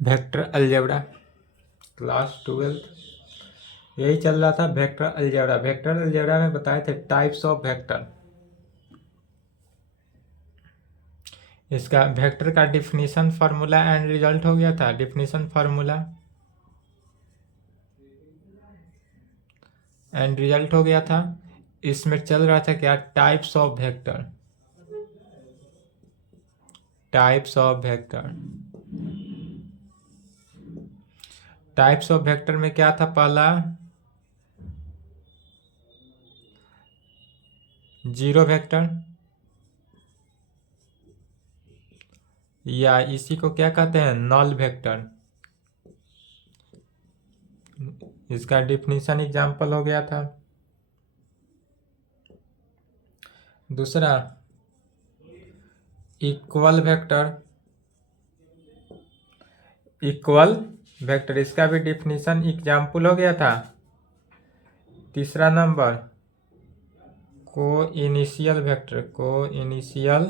Vector algebra class 12 यही चल रहा था। वेक्टर अलजेब्रा, वेक्टर अलजेब्रा में बताए थे टाइप्स ऑफ वेक्टर। इसका वेक्टर का डिफिनीशन फार्मूला एंड रिजल्ट हो गया था। डिफिनीशन फार्मूला एंड रिजल्ट हो गया था। इसमें चल रहा था क्या, types of vector. Types of vector, types of vector में क्या था, पहला जीरो वेक्टर, या इसी को क्या कहते हैं, नल वेक्टर। इसका डिफिनीशन एग्जांपल हो गया था। दूसरा इक्वल वेक्टर, इक्वल वेक्टर, इसका भी डिफिनीशन एग्जांपल हो गया था। तीसरा नंबर को इनिशियल वेक्टर, को इनिशियल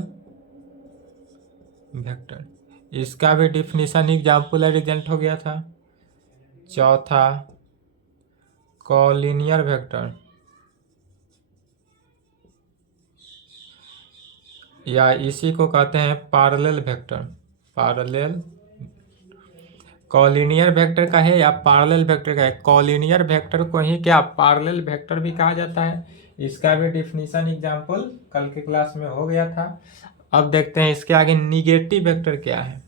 वेक्टर, इसका भी डिफिनीशन एग्जांपल रिजल्ट हो गया था। चौथा कॉलिनियर वेक्टर, या इसी को कहते हैं parallel vector. Parallel, collinear vector का है या पैरेलल वेक्टर का है। कॉलिनियर वेक्टर को ही क्या पैरेलल वेक्टर भी कहा जाता है। इसका भी डिफिनीशन एग्जांपल कल के क्लास में हो गया था। अब देखते हैं इसके आगे निगेटिव वेक्टर क्या है।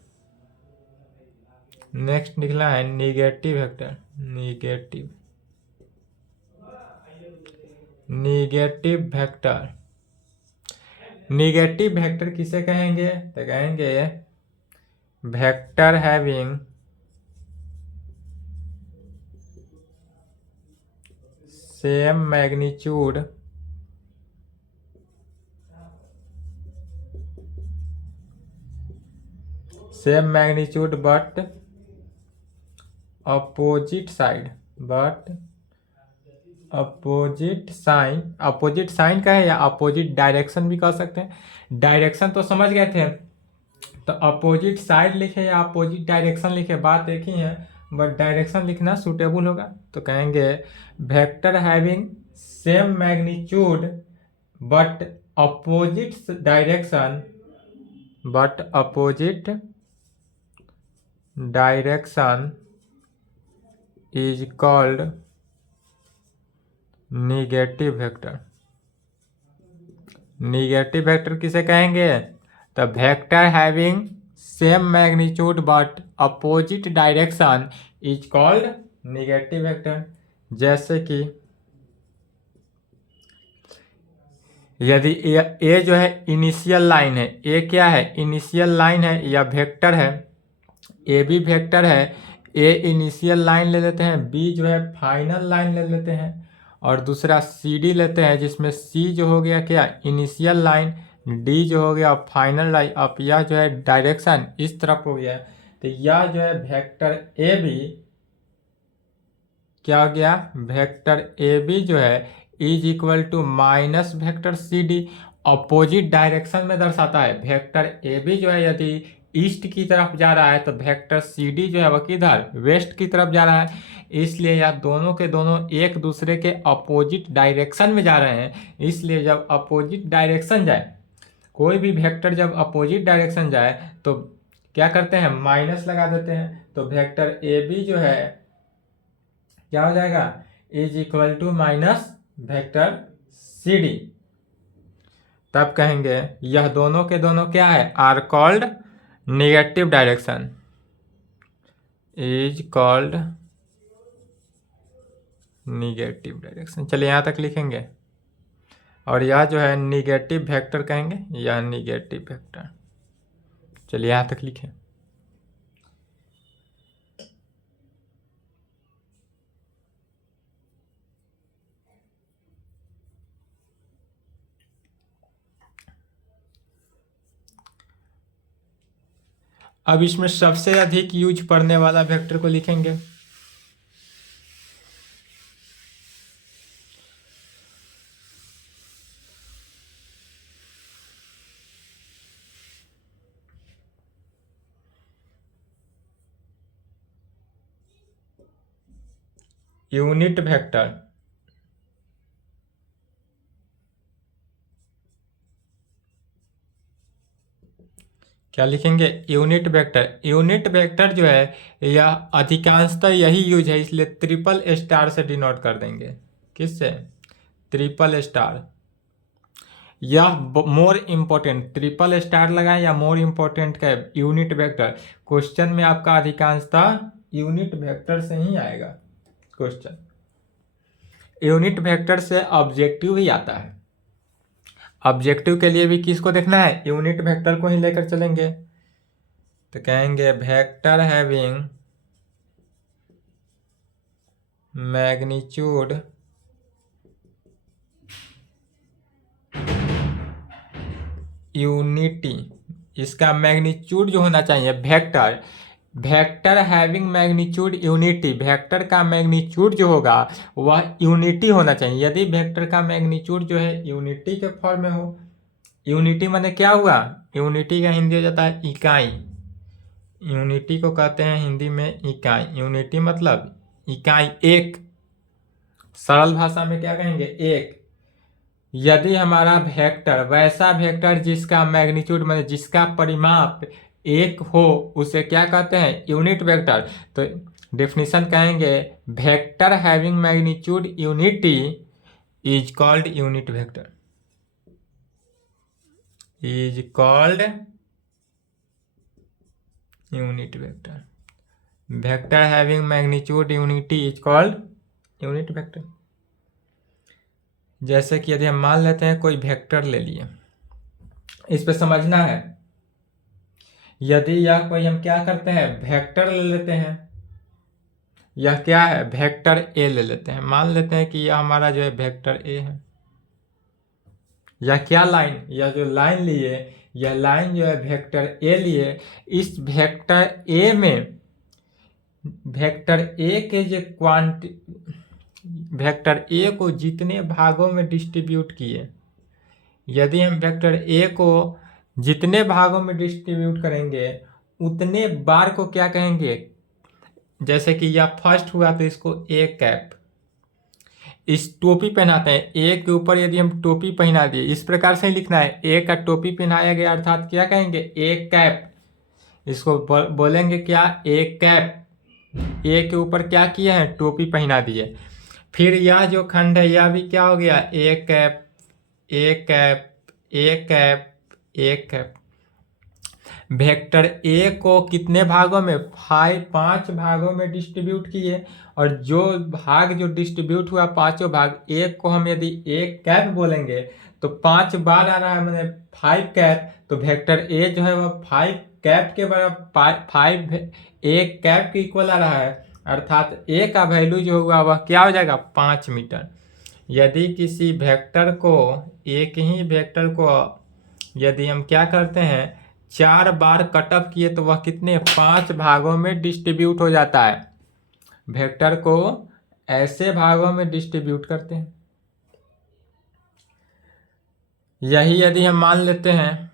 नेक्स्ट निकला है negative vector. Negative, negative vector, negative vector किसे कहेंगे, तो कहेंगे vector having same magnitude but opposite side, but opposite sign का है, या अपोजिट डायरेक्शन भी कह सकते हैं। डायरेक्शन तो समझ गए थे, तो अपोजिट साइड लिखे या अपोजिट डायरेक्शन लिखे, बात एक ही है, बट डायरेक्शन लिखना सुटेबल होगा। तो कहेंगे vector having same magnitude but opposite direction, but opposite direction is called negative vector. Negative vector किसे कहेंगे, तो vector having same magnitude but opposite direction is called negative vector. जैसे कि यदि ए जो है इनिशियल लाइन है, ए क्या है, इनिशियल लाइन है या वेक्टर है, ए भी वेक्टर है। ए इनिशियल लाइन ले लेते हैं, बी जो है फाइनल लाइन ले लेते हैं, और दूसरा सी डी लेते हैं, जिसमें सी जो हो गया क्या इनिशियल लाइन, डी जो हो गया फाइनल लाइन। अब यह जो है डायरेक्शन इस तरफ हो गया, तो यह जो है वेक्टर ए बी क्या हो गया, वेक्टर ए बी जो है is equal to minus vector C D, opposite direction में दर्शाता है। वेक्टर ए बी जो है यदि ईस्ट की तरफ जा रहा है, तो वेक्टर सी डी जो है वह किधर, वेस्ट की तरफ जा रहा है। इसलिए यह दोनों के दोनों एक दूसरे के अपोजिट डायरेक्शन में जा रहे हैं। इसलिए जब अपोजिट डायरेक्शन जाए, कोई भी वेक्टर जब अपोजिट डायरेक्शन जाए, तो क्या करते हैं, माइनस लगा देते हैं। तो वेक्टर ए बी जो है क्या हो जाएगा, is equal to minus vector C D. तब कहेंगे यह दोनों के दोनों क्या है, are called negative direction, is called negative direction. चलिए यहाँ तक लिखेंगे, और यह जो है निगेटिव वेक्टर कहेंगे, यह निगेटिव वेक्टर। चलिए यहाँ तक लिखें। अब इसमें सबसे अधिक यूज पढ़ने वाला वेक्टर को लिखेंगे। यूनिट वेक्टर, क्या लिखेंगे? Unit vector. यूनिट वेक्टर जो है यह अधिकांशतः यही यूज है, इसलिए ट्रिपल स्टार से डिनोट कर देंगे। किससे? Triple star. यह मोर इम्पोर्टेंट, ट्रिपल स्टार लगाए या मोर इम्पोर्टेंट का यूनिट वेक्टर। क्वेश्चन में आपका अधिकांशतः यूनिट वेक्टर से ही आएगा क्वेश्चन। यूनिट वेक्टर से ऑब्जेक्टिव ही आता है। ऑब्जेक्टिव के लिए भी किसको देखना है? यूनिट वेक्टर को ही लेकर चलेंगे। तो कहेंगे वेक्टर हैविंग मैग्नीट्यूड यूनिटी, इसका मैग्नीट्यूड जो होना चाहिए vector having magnitude unity, vector का मैग्नीट्यूड जो होगा वह यूनिटी होना चाहिए। यदि वेक्टर का मैग्नीट्यूड जो है यूनिटी के फॉर्म में हो, यूनिटी माने क्या हुआ? यूनिटी का हिंदी हो जाता है इकाई। यूनिटी को कहते हैं हिंदी में इकाई। यूनिटी मतलब इकाई, एक। सरल भाषा में क्या कहेंगे? एक। यदि हमारा वेक्टर वैसा वेक्टर जिसका मैग्नीट्यूड माने जिसका परिमाप एक हो, उसे क्या कहते हैं? Unit vector. तो डेफिनेशन कहेंगे vector having magnitude unity is called unit vector, is called unit vector. Vector having magnitude unity is called unit vector. जैसे कि यदि हम मान लेते हैं कोई वेक्टर ले लिए, इस पे समझना है। यदि यह कोई हम क्या करते हैं? वेक्टर ले लेते हैं। यह क्या है? वेक्टर ए ले लेते हैं। मान लेते हैं कि यह हमारा जो है वेक्टर ए है। यह क्या लाइन? यह जो लाइन लिए, यह लाइन जो है वेक्टर ए लिए। इस वेक्टर ए में वेक्टर ए के जो वेक्टर ए को जितने भागों में डिस्ट्रीब्यूट किए, यदि हम वेक्टर ए को जितने भागों में डिस्ट्रीब्यूट करेंगे उतने बार को क्या कहेंगे? जैसे कि यह फर्स्ट हुआ तो इसको ए कैप। इस टोपी पहनाते हैं, ए के ऊपर यदि हम टोपी पहना दिए, इस प्रकार से ही लिखना है। ए का टोपी पहनाया गया अर्थात क्या कहेंगे? A cap. इसको बोलेंगे क्या? ए कैप। ए के ऊपर क्या किया है? टोपी पहना दिए। फिर यह जो खंड है यह भी क्या हो गया? A cap, A cap, A cap, A cap. Vector A को कितने भागों में? 5 भागों में डिस्ट्रीब्यूट किए, और जो भाग जो डिस्ट्रीब्यूट हुआ पांचों भाग, एक को हम यदि एक कैप बोलेंगे तो 5 बार आ रहा है, मैंने 5 कैप। तो वेक्टर ए जो है वह 5 कैप के बराबर 5 एक कैप के इक्वल आ रहा है, अर्थात ए का वैल्यू जो होगा वह क्या हो जाएगा? 5 मीटर। यदि किसी वेक्टर को, एक ही वेक्टर को यदि हम क्या करते हैं 4 बार कटअप किए तो वह कितने? 5 भागों में डिस्ट्रीब्यूट हो जाता है। वेक्टर को ऐसे भागों में डिस्ट्रीब्यूट करते हैं। यही यदि हम मान लेते हैं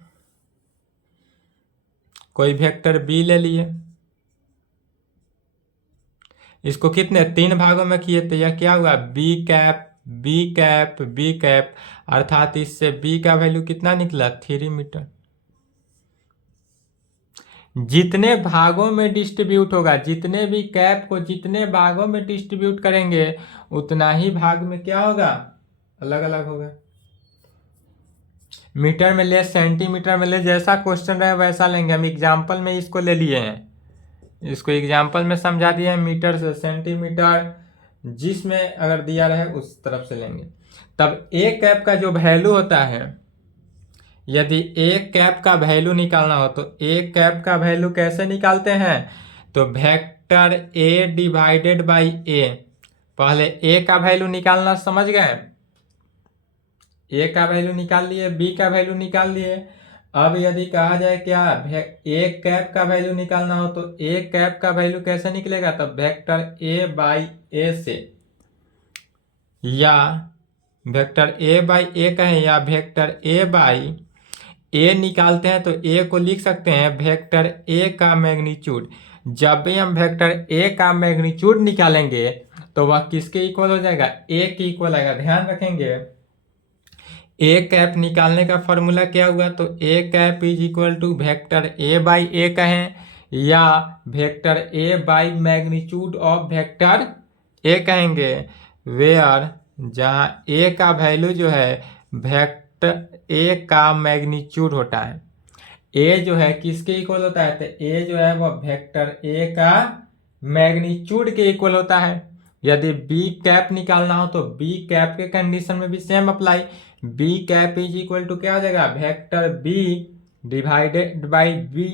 कोई वेक्टर बी ले लिए, इसको कितने? 3 भागों में किए तो यह क्या हुआ? B cap, B cap, B cap, अर्थात इससे बी का वैल्यू कितना निकला? 3 मीटर। जितने भागों में डिस्ट्रीब्यूट होगा, जितने भी कैप को जितने भागों में डिस्ट्रीब्यूट करेंगे उतना ही भाग में क्या होगा? अलग अलग होगा। मीटर में ले, सेंटीमीटर में ले, जैसा क्वेश्चन रहे वैसा लेंगे। हम एग्जाम्पल में इसको ले लिए हैं, इसको एग्जाम्पल में समझा दिए हैं। मीटर से सेंटीमीटर जिसमें अगर दिया रहे उस तरफ से लेंगे। तब एक कैप का जो वैल्यू होता है, यदि एक कैप का वैल्यू निकालना हो तो एक कैप का वैल्यू कैसे निकालते हैं? तो वेक्टर ए डिवाइडेड बाई ए। पहले ए का वैल्यू निकालना समझ गए? ए का वैल्यू निकाल लिए, बी का वैल्यू निकाल लिए। अब यदि कहा जाए क्या एक कैप का वैल्यू निकालना हो तो एक कैप का वैल्यू कैसे निकलेगा? तब वेक्टर ए बाई ए से, या वेक्टर ए बाई ए कहें या वेक्टर ए बाई ए निकालते हैं तो ए को लिख सकते हैं वेक्टर ए का मैग्नीट्यूड। जब भी हम वेक्टर ए का मैग्नीट्यूड निकालेंगे तो वह किसके इक्वल हो जाएगा, ए के इक्वल आएगा। ध्यान रखेंगे ए कैप निकालने का फॉर्मूला क्या हुआ, तो A cap is equal to vector A by A कहें या vector A by magnitude of vector A कहेंगे, वेयर जहाँ ए का वैल्यू जो है वेक्टर ए का मैग्नीट्यूड होता है। ए जो है किसके इक्वल होता है, तो ए जो है वह वेक्टर ए का मैग्नीट्यूड के इक्वल होता है। यदि बी कैप निकालना हो तो बी कैप के कंडीशन में भी same apply, B cap is equal to क्या हो जाएगा, vector B divided by B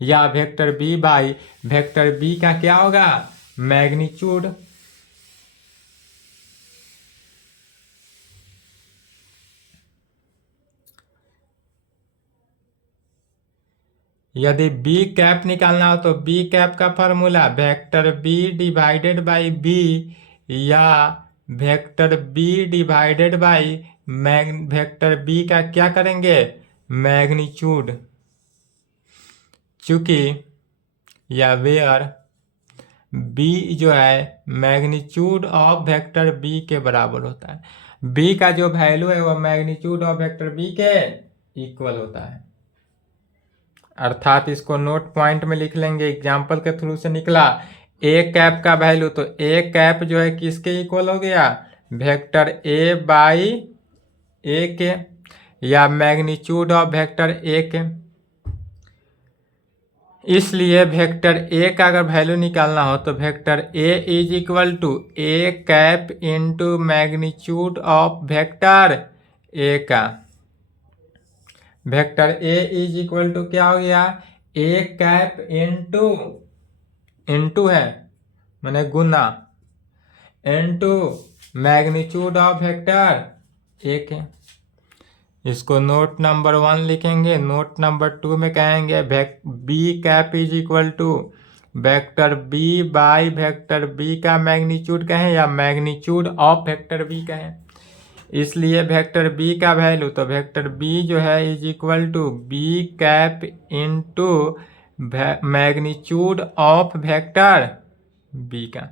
या vector B by vector B का क्या होगा, मैग्नीट्यूड। यदि बी कैप निकालना हो तो बी कैप का formula vector B divided by B या vector B divided by vector B का क्या करेंगे, मैग्नीट्यूड। चूंकि या वेयर बी जो है मैग्नीट्यूड ऑफ वेक्टर बी के बराबर होता है, बी का जो वैल्यू है वह मैग्नीट्यूड ऑफ वेक्टर बी के इक्वल होता है। अर्थात इसको नोट पॉइंट में लिख लेंगे, एग्जाम्पल के थ्रू से निकला ए कैप का वैल्यू, तो ए कैप जो है किसके इक्वल हो गया, वेक्टर ए बाई ए के या मैग्नीट्यूड ऑफ वेक्टर ए के। इसलिए वेक्टर ए का अगर वैल्यू निकालना हो तो vector A is equal to A cap into magnitude of vector A का। Vector A is equal to क्या हो गया, ए कैप इंटू, इंटू है माने गुना, into magnitude of vector A के। इसको नोट नंबर 1 लिखेंगे, नोट नंबर 2 में कहेंगे B cap is equal to vector B by vector B का मैग्नीट्यूड कहें या मैग्नीट्यूड ऑफ वेक्टर बी कहें। इसलिए वेक्टर बी का वैल्यू, तो वेक्टर बी जो है is equal to B cap into magnitude of vector B का।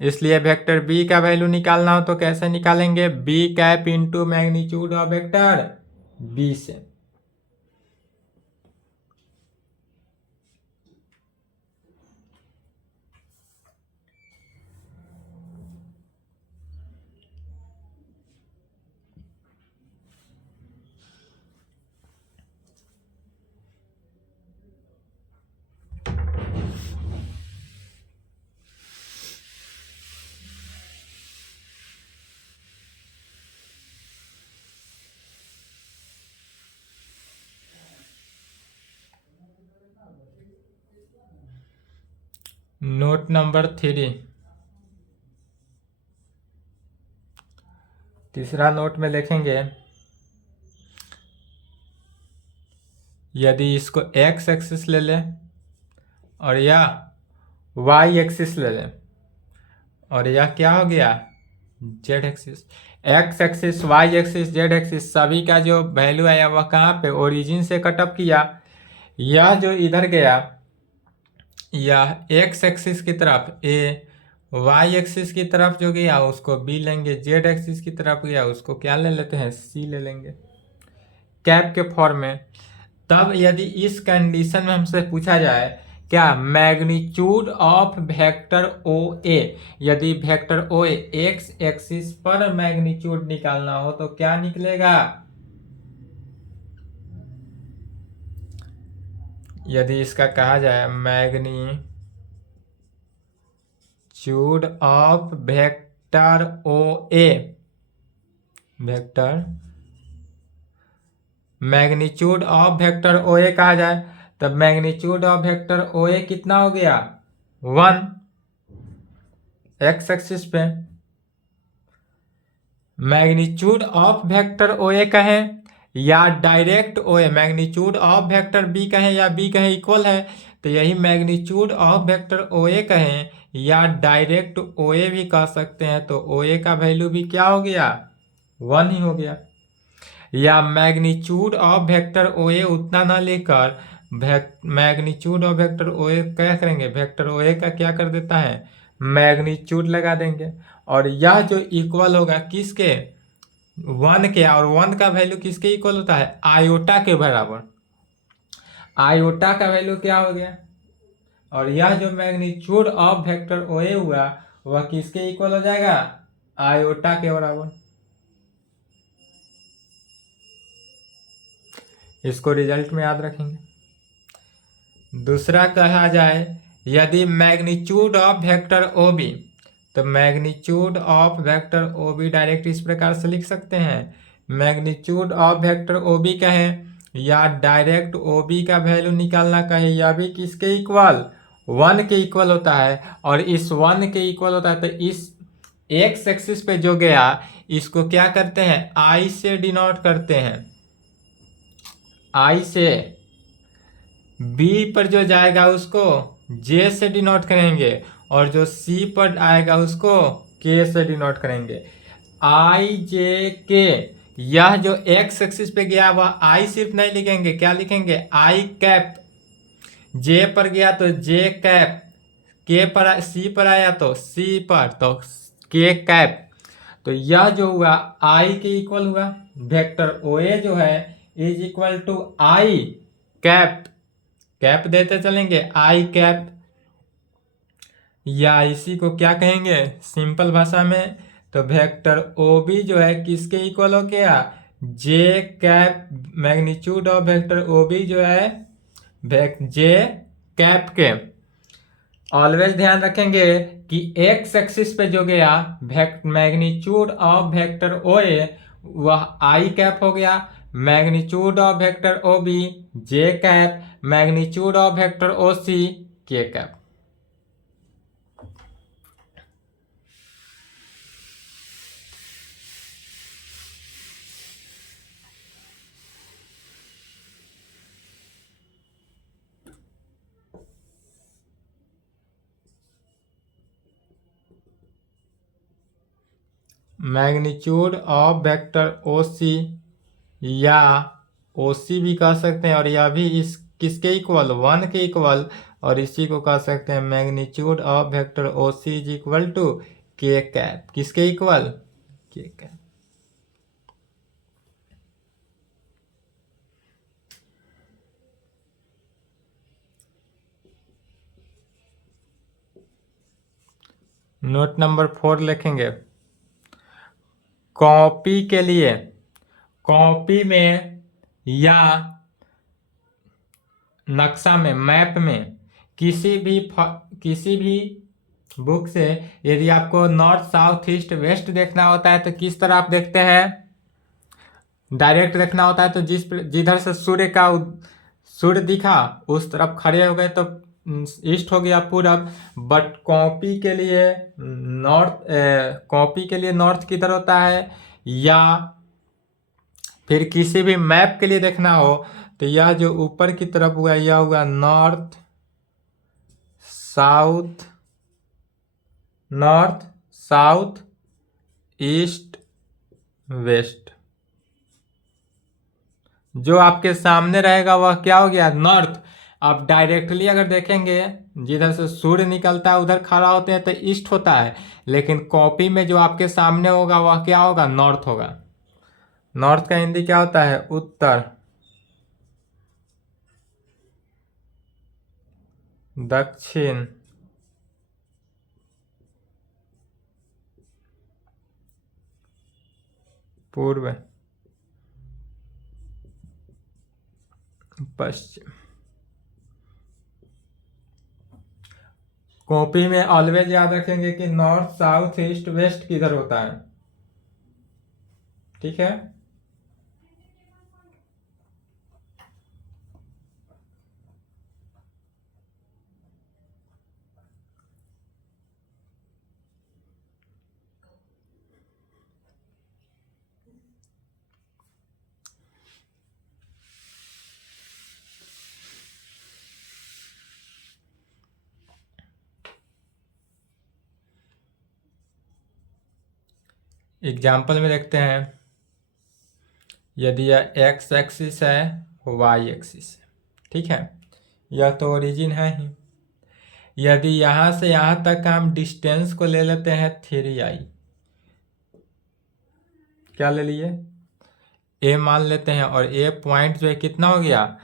इसलिए वेक्टर बी का वैल्यू निकालना हो तो कैसे निकालेंगे, B cap into magnitude of vector B से। नोट नंबर 3, तीसरा नोट में लिखेंगे यदि इसको एक्स एक्सिस ले लें और या वाई एक्सिस ले लें और यह क्या हो गया, Z axis. X axis, Y axis, Z axis सभी का जो वैल्यू आया वह कहाँ पे, ओरिजिन से कटअप किया। यह जो इधर गया यह एक्स एक्सिस की तरफ ए, वाई एक्सिस की तरफ जो गया उसको बी लेंगे, जेड एक्सिस की तरफ गया उसको क्या ले लेते हैं, सी ले लेंगे कैप के फॉर्म में। तब यदि इस कंडीशन में हमसे पूछा जाए क्या, magnitude of vector O A, यदि vector O A X axis पर मैग्नीट्यूड निकालना हो तो क्या निकलेगा, यदि इसका कहा जाए magnitude of vector O A, vector magnitude of vector O A कहा जाए तब magnitude of vector O A कितना हो गया, 1 एक्स एक्सिस पे। Magnitude of vector O A कहें या direct O A, magnitude of vector B कहें या बी कहें इक्वल है, तो यही magnitude of vector O A कहें या डायरेक्ट ओ ए भी कह सकते हैं, तो ओ ए का वैल्यू भी क्या हो गया, 1 ही हो गया। या मैग्नीट्यूड ऑफ वेक्टर ओ ए उतना ना लेकर मैग्नीट्यूड ऑफ वेक्टर ओ ए क्या करेंगे, वेक्टर ओ ए का क्या कर देता है, मैग्नीट्यूड लगा देंगे और यह जो इक्वल होगा किसके, 1 के, और 1 का वैल्यू किसके इक्वल होता है, आयोटा के बराबर। आयोटा का वैल्यू क्या हो गया, और यह जो मैग्नीट्यूड ऑफ वेक्टर ओ ए हुआ वह किसके इक्वल हो जाएगा, आयोटा के बराबर। इसको रिजल्ट में याद रखेंगे। दूसरा कहा जाए, यदि magnitude of vector O B, तो magnitude of vector O B direct इस प्रकार से लिख सकते हैं, magnitude of vector O B कहें या डायरेक्ट ओ बी का वैल्यू निकालना कहें, यह भी किसके इक्वल, 1 के इक्वल होता है। और इस 1 के इक्वल होता है तो इस एक्स एक्सिस पे जो गया इसको क्या करते हैं, आई से डिनोट करते हैं, आई से। बी पर जो जाएगा उसको जे से डिनोट करेंगे और जो सी पर आएगा उसको के से डिनोट करेंगे। आई जे के, यह जो एक्स एक्सिस पे गया वह आई सिर्फ नहीं लिखेंगे, क्या लिखेंगे, आई कैप। जे पर गया तो जे कैप, के पर सी पर आया तो सी पर, तो के कैप। तो यह जो हुआ आई के इक्वल हुआ, वेक्टर ओ ए जो है is equal to I cap, cap देते चलेंगे, आई कैप, या इसी को क्या कहेंगे सिंपल भाषा में, तो वेक्टर ओ बी जो है किसके इक्वल हो गया, J cap, magnitude of vector O B जो है जे कैप के। ऑलवेज ध्यान रखेंगे कि एक्स एक्सिस पे जो गया magnitude of vector O A वह आई कैप हो गया, magnitude of vector O B J cap, magnitude of vector O C K cap. Magnitude of vector O C या ओ सी भी कह सकते हैं, और यह भी इस किसके इक्वल, 1 के इक्वल, और इसी को कह सकते हैं magnitude of vector O C is equal to K cap, किसके इक्वल, के कैप। नोट नंबर 4 लिखेंगे, कॉपी के लिए, कॉपी में या नक्शा में, मैप में, किसी भी बुक से यदि आपको नॉर्थ साउथ ईस्ट वेस्ट देखना होता है तो किस तरह आप देखते हैं, डायरेक्ट देखना होता है तो जिधर से सूर्य दिखा उस तरफ खड़े हो गए तो ईस्ट हो गया पूरब। बट कॉपी के लिए कॉपी के लिए नॉर्थ किधर होता है, या फिर किसी भी मैप के लिए देखना हो तो यह जो ऊपर की तरफ हुआ यह हुआ north south, north south east west. जो आपके सामने रहेगा वह क्या हो गया, नॉर्थ। आप डायरेक्टली अगर देखेंगे जिधर से सूर्य निकलता है उधर खड़ा होते हैं तो ईस्ट होता है, लेकिन कॉपी में जो आपके सामने होगा वह क्या होगा, नॉर्थ होगा। नॉर्थ का हिंदी क्या होता है, उत्तर, दक्षिण, पूर्व, पश्चिम। कॉपी में ऑलवेज याद रखेंगे कि नॉर्थ साउथ ईस्ट वेस्ट किधर होता है, ठीक है। एग्जाम्पल में देखते हैं, यदि यह एक्स एक्सिस है वाई एक्सिस है, ठीक है, यह तो ओरिजिन है ही। यदि यहाँ से यहाँ तक का हम डिस्टेंस को ले लेते हैं 3i, क्या ले लिए, ए मान लेते हैं, और ए पॉइंट जो है कितना हो गया,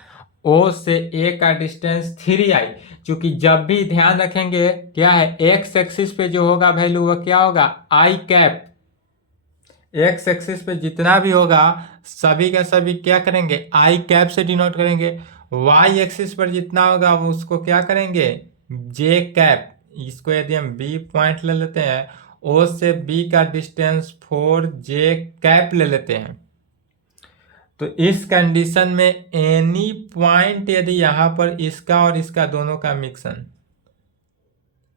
ओ से ए का डिस्टेंस 3i। क्योंकि जब भी ध्यान रखेंगे क्या है, एक्स एक्सिस पे जो होगा वैल्यू वो क्या होगा, आई कैप। एक्स एक्सिस पे जितना भी होगा सभी का सभी क्या करेंगे, आई कैप से डिनोट करेंगे। वाई एक्सिस पर जितना होगा वो उसको क्या करेंगे, जे कैप। इसको यदि हम बी पॉइंट ले लेते हैं, ओ से बी का डिस्टेंस 4j कैप ले लेते हैं, तो इस कंडीशन में एनी पॉइंट यदि यहाँ पर इसका और इसका दोनों का मिक्सन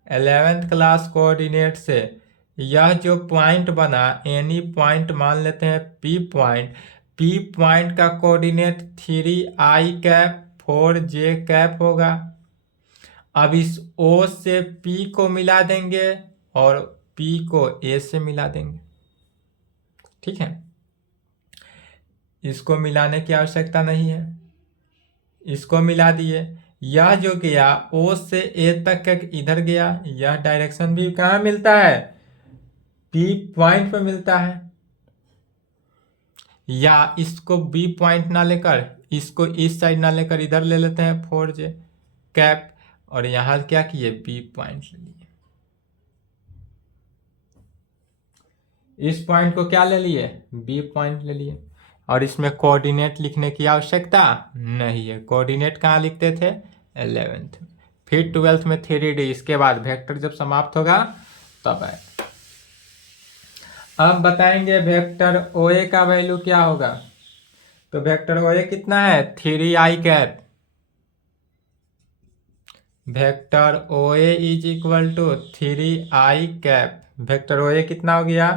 11th क्लास कोऑर्डिनेट से यह जो पॉइंट बना, एनी पॉइंट मान लेते हैं पी पॉइंट, पी पॉइंट का coordinate 3i cap 4j cap होगा। अब इस O से P को मिला देंगे और P को A से मिला देंगे, ठीक है। इसको मिलाने की आवश्यकता नहीं है, इसको मिला दिए। यह जो गया O से A तक का इधर गया, यह डायरेक्शन भी कहाँ मिलता है, P पॉइंट पे मिलता है। या इसको B पॉइंट ना लेकर इसको इस साइड ना लेकर इधर ले लेते हैं 4j कैप, और यहां क्या किए, B पॉइंट ले लिए। इस पॉइंट को क्या ले लिए, B पॉइंट ले लिए, और इसमें कोऑर्डिनेट लिखने की आवश्यकता नहीं है। कोऑर्डिनेट कहाँ लिखते थे, 11th में, फिर 12th में 3D, इसके बाद वेक्टर जब समाप्त होगा तब है। अब बताएंगे वेक्टर OA का वैल्यू क्या होगा। तो वेक्टर OA कितना है, 3i cap. Vector OA is equal to 3i cap. Vector OA कितना हो गया,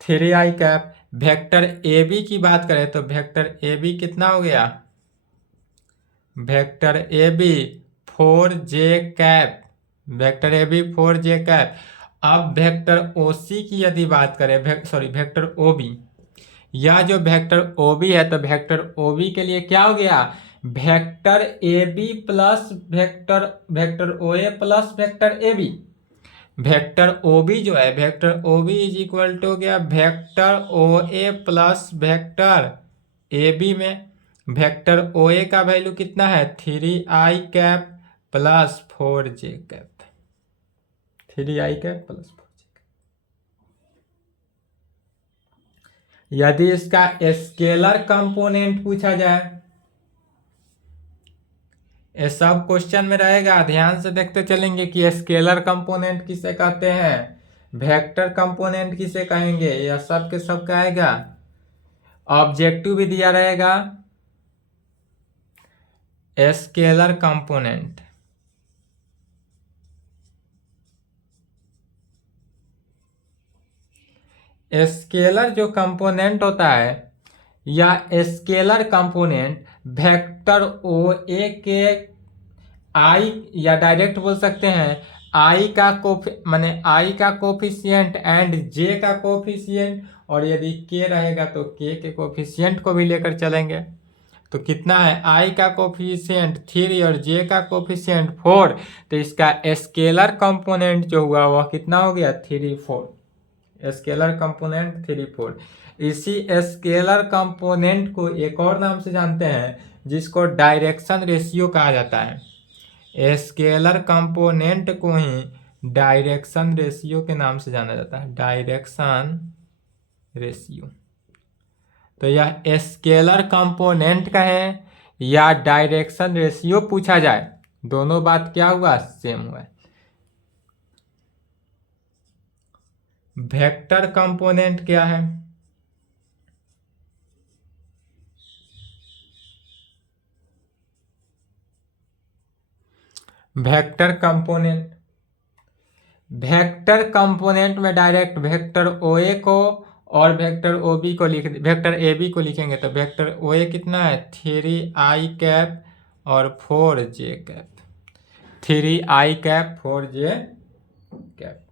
3i कैप। वेक्टर AB की बात करें तो वेक्टर AB कितना हो गया, vector AB 4j cap. Vector AB 4j cap. अब वेक्टर OC की यदि बात करें, वेक्टर OB, या जो वेक्टर OB है, तो वेक्टर OB के लिए क्या हो गया, vector AB plus vector OA plus vector AB। Vector OB जो है, vector OB is equal to गया vector OA plus vector AB में वेक्टर OA का वैल्यू कितना है, 3i cap plus 4j cap, 3i cap plus 4j। यदि इसका scalar component पूछा जाए, ये सब क्वेश्चन में रहेगा, ध्यान से देखते चलेंगे कि स्केलर कंपोनेंट किसे कहते हैं, वेक्टर कंपोनेंट किसे कहेंगे, यह सब के सब कहेगा। ऑब्जेक्टिव भी दिया रहेगा, स्केलर कंपोनेंट। स्केलर जो कंपोनेंट होता है, या स्केलर कंपोनेंट वेक्टर OA के आई, या डायरेक्ट बोल सकते हैं आई का आई का कोफिशिएंट एंड जे का कोफिशिएंट, और यदि के रहेगा तो के कोफिशिएंट को भी लेकर चलेंगे। तो कितना है, आई का कोफिशिएंट 3 और जे का कोफिशिएंट 4, तो इसका स्केलर कंपोनेंट जो हुआ वह कितना हो गया, 3 4। Scalar component 3 4। इसी स्केलर कंपोनेंट को एक और नाम से जानते हैं जिसको डायरेक्शन रेशियो कहा जाता है। स्केलर कंपोनेंट को ही डायरेक्शन रेशियो के नाम से जाना जाता है, डायरेक्शन रेशियो। तो यह स्केलर कंपोनेंट कहें या डायरेक्शन रेशियो पूछा जाए, दोनों बात क्या हुआ, सेम हुआ। वेक्टर कंपोनेंट क्या है, वेक्टर कंपोनेंट में डायरेक्ट वेक्टर OA को और वेक्टर OB को वेक्टर AB को लिखेंगे, तो वेक्टर OA कितना है, 3i कैप और 4j cap, 3i cap 4j cap.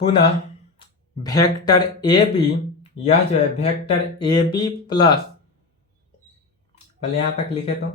पुनः वेक्टर AB, यह जो है वेक्टर AB प्लस पहले यहाँ तक लिखे तो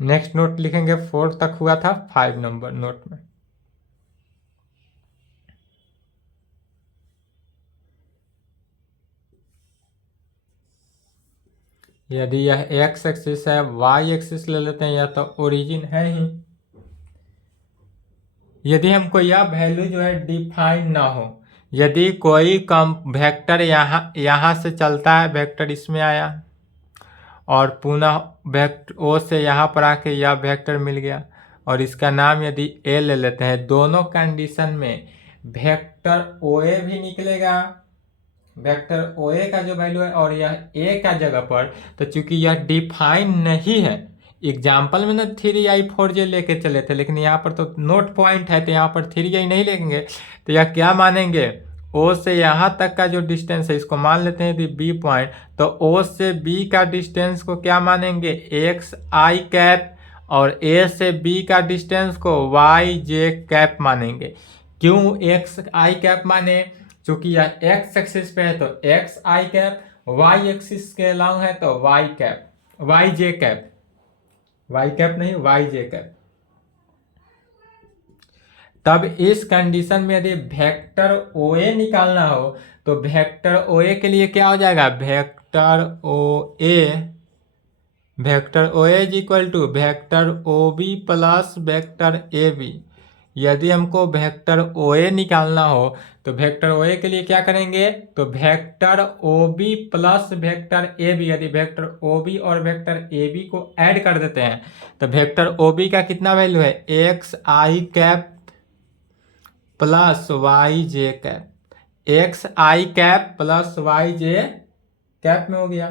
नेक्स्ट नोट लिखेंगे 4 तक हुआ था 5 नंबर नोट में। यदि यह एक्स एक्सिस है, वाई एक्सिस ले लेते हैं, या तो ओरिजिन है ही। यदि हमको यह वैल्यू जो है डिफाइन ना हो, यदि कोई कम वेक्टर यहाँ से चलता है, वेक्टर इसमें आया और पुनः वेक्टर ओ से यहाँ पर आके यह वेक्टर मिल गया और इसका नाम यदि ए ले लेते हैं, दोनों कंडीशन में वेक्टर ओ ए भी निकलेगा, वेक्टर ओ ए का जो वैल्यू है, और यह ए का जगह पर, तो चूंकि यह डिफाइन नहीं है, एग्जाम्पल में ना 3i4j लेके चले थे, लेकिन यहाँ पर तो नोट पॉइंट है तो यहाँ पर 3i नहीं लेंगे, तो यह क्या मानेंगे, ओ से यहाँ तक का जो डिस्टेंस है इसको मान लेते हैं यदि बी पॉइंट, तो ओ से बी का डिस्टेंस को क्या मानेंगे, एक्स आई कैप, और ए से बी का डिस्टेंस को वाई जे कैप मानेंगे। क्यों एक्स आई कैप माने, क्योंकि यह एक्स एक्सिस पे है तो x I cap, Y axis के अलॉन्ग है तो Y cap, Y J cap, Y cap नहीं वाई जे कैप। तब इस कंडीशन में यदि वेक्टर ओ ए निकालना हो तो वेक्टर ओ ए के लिए क्या हो जाएगा, vector O A is equal to vector O B plus vector A B. यदि हमको वेक्टर ओ ए निकालना हो तो वेक्टर ओ ए के लिए क्या करेंगे, तो vector O B plus vector A B, यदि वेक्टर ओ बी और वेक्टर ए बी को ऐड कर देते हैं तो वेक्टर ओ बी का कितना वैल्यू है, x I cap plus Y J cap, x I cap plus Y J cap में हो गया।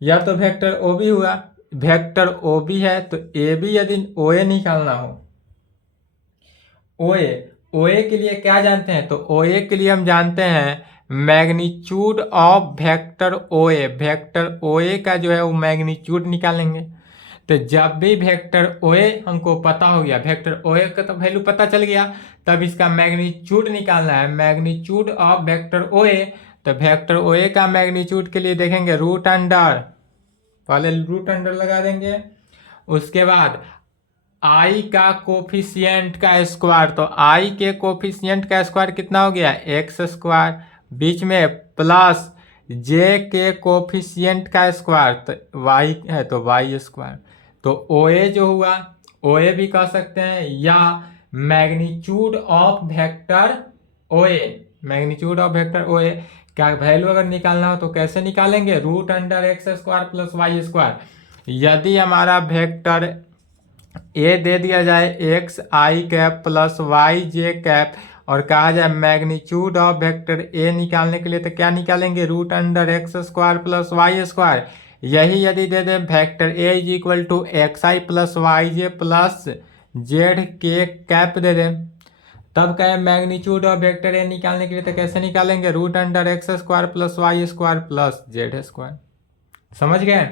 या तो वेक्टर ओ बी हुआ, वेक्टर ओ बी है तो ए बी यदि ओ ए निकालना हो, ओ ए के लिए क्या जानते हैं, तो ओ ए के लिए हम जानते हैं magnitude of vector O A, vector O A का जो है वो मैग्नीट्यूड निकालेंगे। तो जब भी वेक्टर ओ ए हमको पता हो गया, वेक्टर ओ ए का तो वैल्यू पता चल गया, तब इसका मैग्नीट्यूड निकालना है, मैग्नीट्यूड ऑफ वेक्टर ओ ए। तो वेक्टर ओ ए का मैग्नीट्यूड के लिए देखेंगे रूट अंडर, पहले रूट अंडर लगा देंगे, उसके बाद आई का कोफिशिएंट का स्क्वायर, तो आई के कोफिशिएंट का स्क्वायर कितना हो गया, एक्स स्क्वायर, बीच में प्लस जे के कोफिशिएंट का स्क्वायर, तो वाई है तो वाई स्क्वायर। तो ओ ए जो हुआ, ओ ए भी कह सकते हैं, या magnitude of vector O A, magnitude of vector O A का वैल्यू अगर निकालना हो तो कैसे निकालेंगे, root under X square plus Y square. यदि हमारा वेक्टर ए दे दिया जाए X I cap plus Y J cap, और कहा जाए मैग्नीट्यूड ऑफ वेक्टर ए निकालने के लिए, तो क्या निकालेंगे, root under X square plus Y square. यही यदि दे दें vector A is equal to X I plus Y J plus Z K cap दे दें, तब कहें मैग्नीट्यूड ऑफ वेक्टर ए निकालने के लिए, तो कैसे निकालेंगे, root under X square plus Y square plus Z square. समझ गए।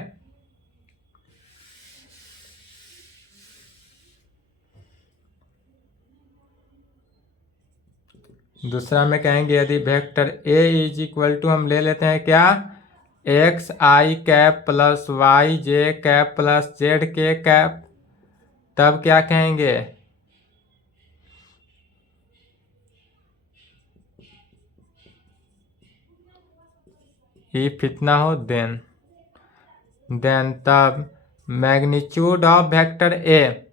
दूसरा में कहेंगे यदि vector A is equal to हम ले लेते हैं क्या, X I cap plus Y J cap plus Z K cap, तब क्या कहेंगे, इफ इतना हो देन तब magnitude of vector A,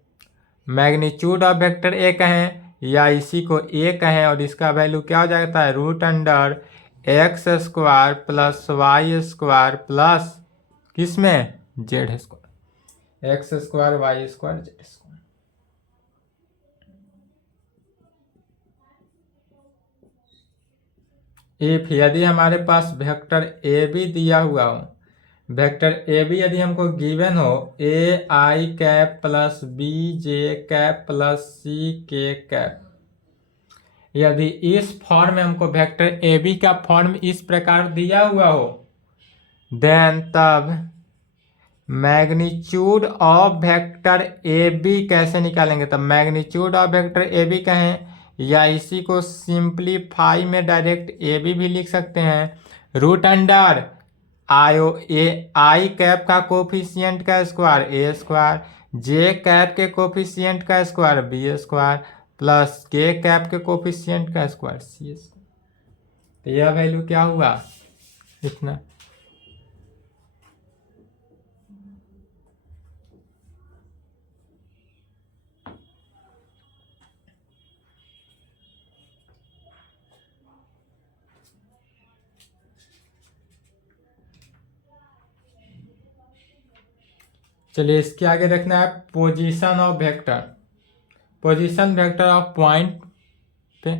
magnitude of vector A कहें या इसी को ए कहें, और इसका वैल्यू क्या हो जाता है, root under X square plus Y square plus किसमें, Z square, X square Y square Z square. If यदि हमारे पास वेक्टर ए बी दिया हुआ हो, वेक्टर ए बी यदि हमको गिवन हो A I cap plus B J cap plus C K cap, यदि इस फॉर्म में हमको वेक्टर ए बी का फॉर्म इस प्रकार दिया हुआ हो, देन तब magnitude of vector A B कैसे निकालेंगे। तब magnitude of vector A B कहें या इसी को सिंप्लीफाई में डायरेक्ट ए बी भी लिख सकते हैं। रूट अंडर आई कैप का कोफिशिएंट का स्क्वायर ए स्क्वायर, जे कैप के कोफिशिएंट का स्क्वायर बी स्क्वायर प्लस के कैप के कोफिशिएंट का स्क्वायर सी स्क्वायर। तो यह वैल्यू क्या हुआ, इतना। चलिए इसके आगे रखना है position of vector, position vector of point पे,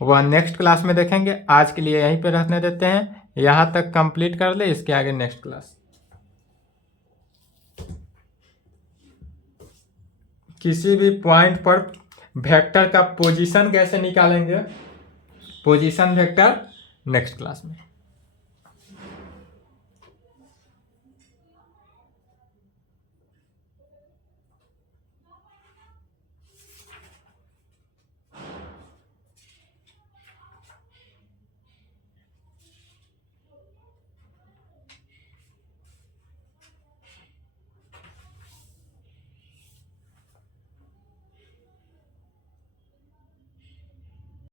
वह नेक्स्ट क्लास में देखेंगे। आज के लिए यहीं पे रखने देते हैं, यहाँ तक कंप्लीट कर ले, इसके आगे नेक्स्ट क्लास। किसी भी पॉइंट पर वेक्टर का पोजीशन कैसे निकालेंगे, पोजीशन वेक्टर नेक्स्ट क्लास में।